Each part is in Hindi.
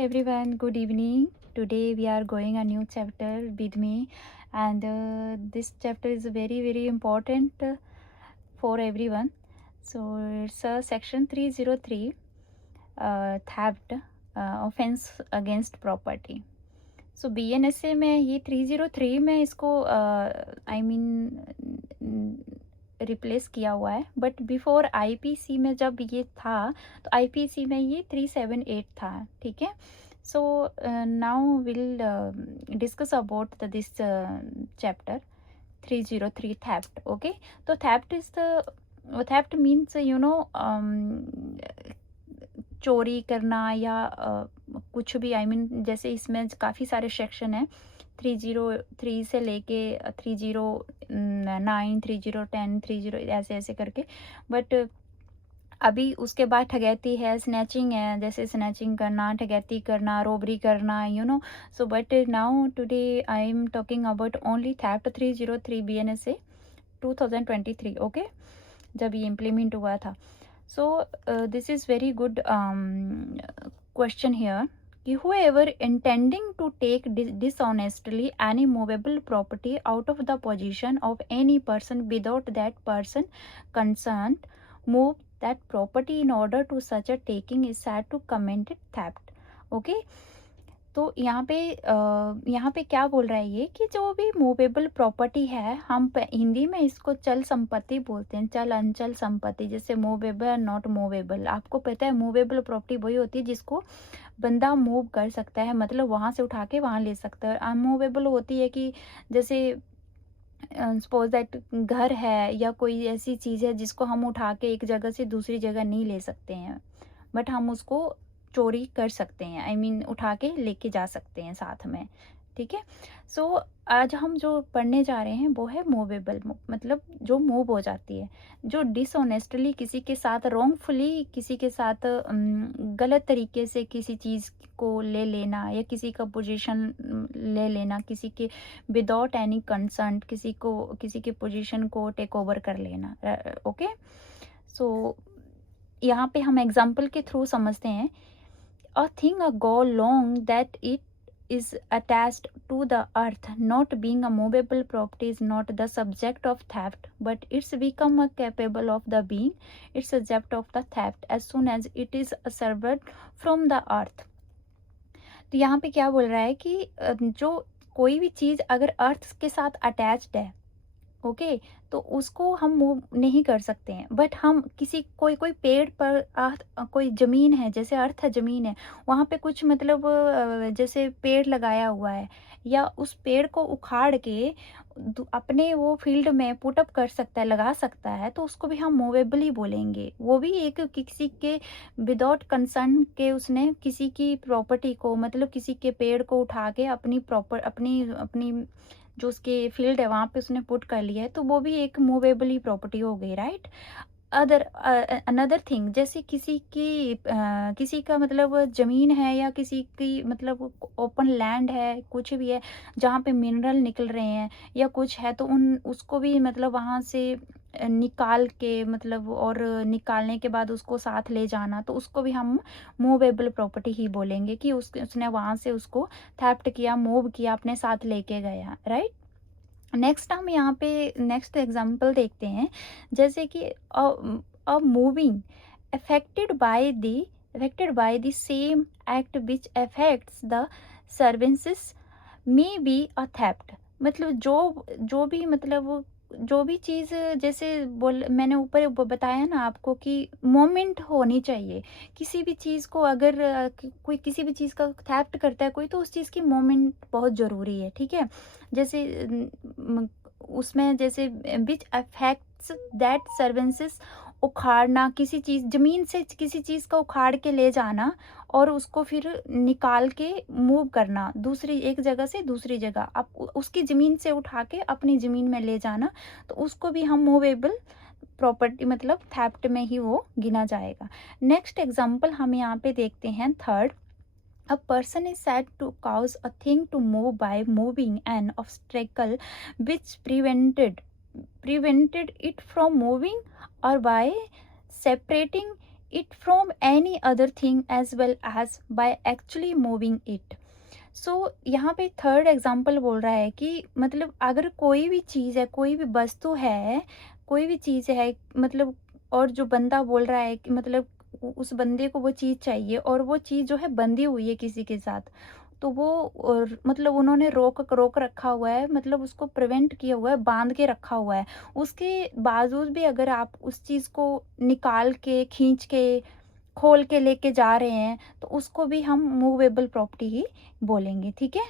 everyone, good evening. Today we are going a new chapter with me, and this chapter is very important for everyone. So it's section 303, theft, offense against property. So BNSA में ये 303 में इसको आई मीन रिप्लेस किया हुआ है, बट बिफोर IPC में जब ये था तो IPC में ये 378 था. ठीक है. So now will discuss about this chapter 303 theft. Okay. तो theft is the theft means चोरी करना या कुछ भी. आई मीन जैसे इसमें काफ़ी सारे सेक्शन हैं, 303 से लेके 309, 3010, 30 ऐसे ऐसे करके. बट अभी उसके बाद ठगैती है, स्नैचिंग है, जैसे स्नैचिंग करना, ठगैती करना, रोबरी करना, so but now today I am talking about only theft 303 BNSA 2023. Okay, जब ये इम्प्लीमेंट हुआ था. So this is very good question here. Whoever intending to take dishonestly any movable property out of the possession of any person without that person consent move that property in order to such a taking is said to commit theft. Okay. तो यहाँ पे क्या बोल रहा है ये कि जो भी मूवेबल प्रॉपर्टी है, हम हिंदी में इसको चल संपत्ति बोलते हैं, चल अंचल संपत्ति. जैसे मूवेबल, नॉट मूवेबल. आपको पता है मूवेबल प्रॉपर्टी वही होती है जिसको बंदा मूव कर सकता है, मतलब वहाँ से उठा के वहाँ ले सकता है. और अनमूवेबल होती है कि जैसे सपोज दैट घर है या कोई ऐसी चीज़ है जिसको हम उठा के एक जगह से दूसरी जगह नहीं ले सकते हैं, बट हम उसको चोरी कर सकते हैं. आई मीन उठा के लेके जा सकते हैं साथ में. ठीक है. सो आज हम जो पढ़ने जा रहे हैं वो है मूवेबल, मतलब जो मूव हो जाती है. जो डिसऑनेस्टली किसी के साथ, रॉन्गफुली किसी के साथ गलत तरीके से किसी चीज़ को ले लेना या किसी का पोजीशन ले लेना, किसी के विदाउट एनी कंसर्न किसी के पोजीशन को टेक ओवर कर लेना. ओके. सो यहाँ पे हम एग्जाम्पल के थ्रू समझते हैं. A thing go long that it is attached to the earth, not being a movable property, is not the subject of theft, but it's become a capable of the being its subject of the theft as soon as it is severed from the earth. तो यहाँ पे क्या बोल रहा है कि जो कोई भी चीज़ अगर अर्थ के साथ अटैच्ड है, ओके, तो उसको हम मूव नहीं कर सकते हैं. बट हम कोई पेड़ पर कोई ज़मीन है, जैसे अर्थ है, ज़मीन है, वहाँ पे कुछ मतलब जैसे पेड़ लगाया हुआ है, या उस पेड़ को उखाड़ के अपने वो फील्ड में पुटअप कर सकता है, लगा सकता है, तो उसको भी हम मूवेबल ही बोलेंगे. वो भी एक किसी के विदाउट कंसर्न के उसने किसी की प्रॉपर्टी को, मतलब किसी के पेड़ को उठा के अपनी जो उसके फील्ड है वहाँ पे उसने पुट कर लिया है, तो वो भी एक मूवेबल ही प्रॉपर्टी हो गई. राइट. अनदर थिंग, जैसे किसी का मतलब ज़मीन है या किसी की मतलब ओपन लैंड है, कुछ भी है जहाँ पे मिनरल निकल रहे हैं या कुछ है, तो उसको भी मतलब वहाँ से निकाल के, मतलब और निकालने के बाद उसको साथ ले जाना, तो उसको भी हम मूवेबल प्रॉपर्टी ही बोलेंगे कि उसने वहाँ से उसको थेफ्ट किया, मूव किया, अपने साथ लेके गया. राइट. नेक्स्ट हम यहाँ पे नेक्स्ट एग्जांपल देखते हैं. जैसे कि a moving affected by the same act which affects the services may be a theft. मतलब जो भी चीज़, जैसे मैंने ऊपर बताया ना आपको कि मोमेंट होनी चाहिए. किसी भी चीज़ को अगर कोई किसी भी चीज़ का थेफ्ट करता है कोई, तो उस चीज़ की मोमेंट बहुत ज़रूरी है. ठीक है. जैसे उसमें जैसे विच अफेक्ट्स दैट सर्विसेज, उखाड़ना, किसी चीज़ ज़मीन से किसी चीज़ का उखाड़ के ले जाना और उसको फिर निकाल के मूव करना दूसरी एक जगह से दूसरी जगह, आप उसकी ज़मीन से उठा के अपनी ज़मीन में ले जाना, तो उसको भी हम मूवेबल प्रॉपर्टी मतलब थेफ्ट में ही वो गिना जाएगा. नेक्स्ट एग्जांपल हम यहाँ पे देखते हैं. Third, a person is said to cause a thing to move by moving an obstacle which prevented it from moving, or by separating it from any other thing as well as by actually moving it. सो यहाँ पे थर्ड एग्जाम्पल बोल रहा है कि मतलब अगर कोई भी चीज़ है, कोई भी वस्तु है, कोई भी चीज़ है, मतलब और जो बंदा बोल रहा है कि मतलब उस बंदे को वो चीज़ चाहिए और वो चीज़ जो है बंधी हुई है किसी के साथ, तो वो और मतलब उन्होंने रोक रोक रखा हुआ है, मतलब उसको प्रिवेंट किया हुआ है, बांध के रखा हुआ है। उसके बावजूद भी अगर आप उस चीज़ को निकाल के, खींच के, खोल के लेके जा रहे हैं, तो उसको भी हम मूवेबल प्रॉपर्टी ही बोलेंगे, ठीक है।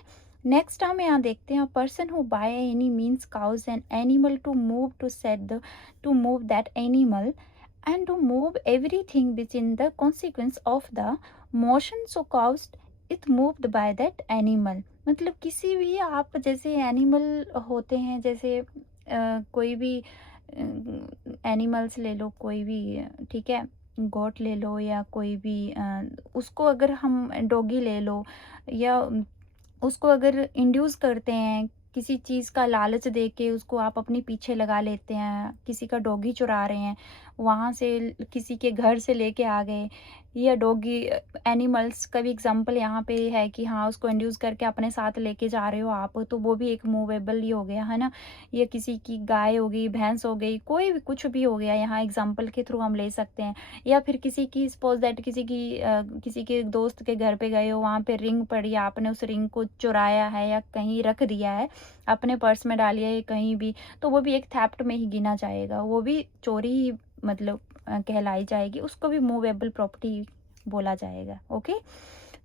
नेक्स्ट हम यहाँ देखते हैं, person who by any means cause an animal to move that animal and to move everything within the consequence of the motion so caused it moved by that animal। मतलब किसी भी आप जैसे एनिमल होते हैं, जैसे कोई भी एनिमल्स ले लो, कोई भी ठीक है, गोट ले लो या कोई भी उसको अगर हम डॉगी ले लो या उसको अगर इंड्यूस करते हैं, किसी चीज़ का लालच दे के उसको आप अपने पीछे लगा लेते हैं, किसी का डॉगी चुरा रहे हैं, वहाँ से किसी के घर से लेके आ गए, या डॉगी एनिमल्स का भी एग्जांपल यहाँ पे है कि हाँ, उसको इंड्यूस करके अपने साथ लेके जा रहे हो आप, तो वो भी एक मूवेबल ही हो गया, है ना। या किसी की गाय हो गई, भैंस हो गई, कोई भी कुछ भी हो गया, यहाँ एग्जाम्पल के थ्रू हम ले सकते हैं। या फिर किसी की सपोज दैट किसी के दोस्त के घर पे गए हो, वहाँ पे रिंग पड़ी, आपने उस रिंग को चुराया है या कहीं रख दिया है, अपने पर्स में डालिया है कहीं भी, तो वो भी एक थेफ्ट में ही गिना जाएगा, वो भी चोरी ही मतलब कहलाई जाएगी, उसको भी मूवेबल प्रॉपर्टी बोला जाएगा। ओके,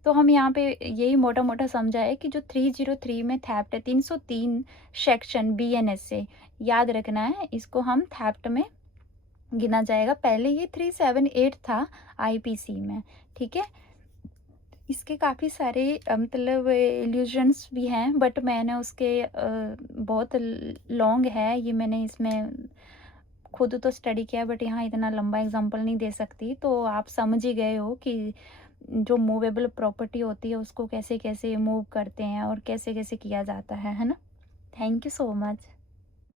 तो हम यहाँ पे यही मोटा मोटा समझा है कि जो 303 में थेफ्ट है, 303 सेक्शन बीएनएस से याद रखना है, इसको हम थेफ्ट में गिना जाएगा। पहले ये 378 था आईपीसी में, ठीक है। इसके काफ़ी सारे मतलब इल्यूजन्स भी हैं, बट मैंने उसके बहुत लॉन्ग है ये, मैंने इसमें खुद तो स्टडी किया, बट यहाँ इतना लंबा एग्जांपल नहीं दे सकती, तो आप समझ ही गए हो कि जो मूवेबल प्रॉपर्टी होती है उसको कैसे कैसे मूव करते हैं और कैसे कैसे किया जाता है ना। Thank you so much.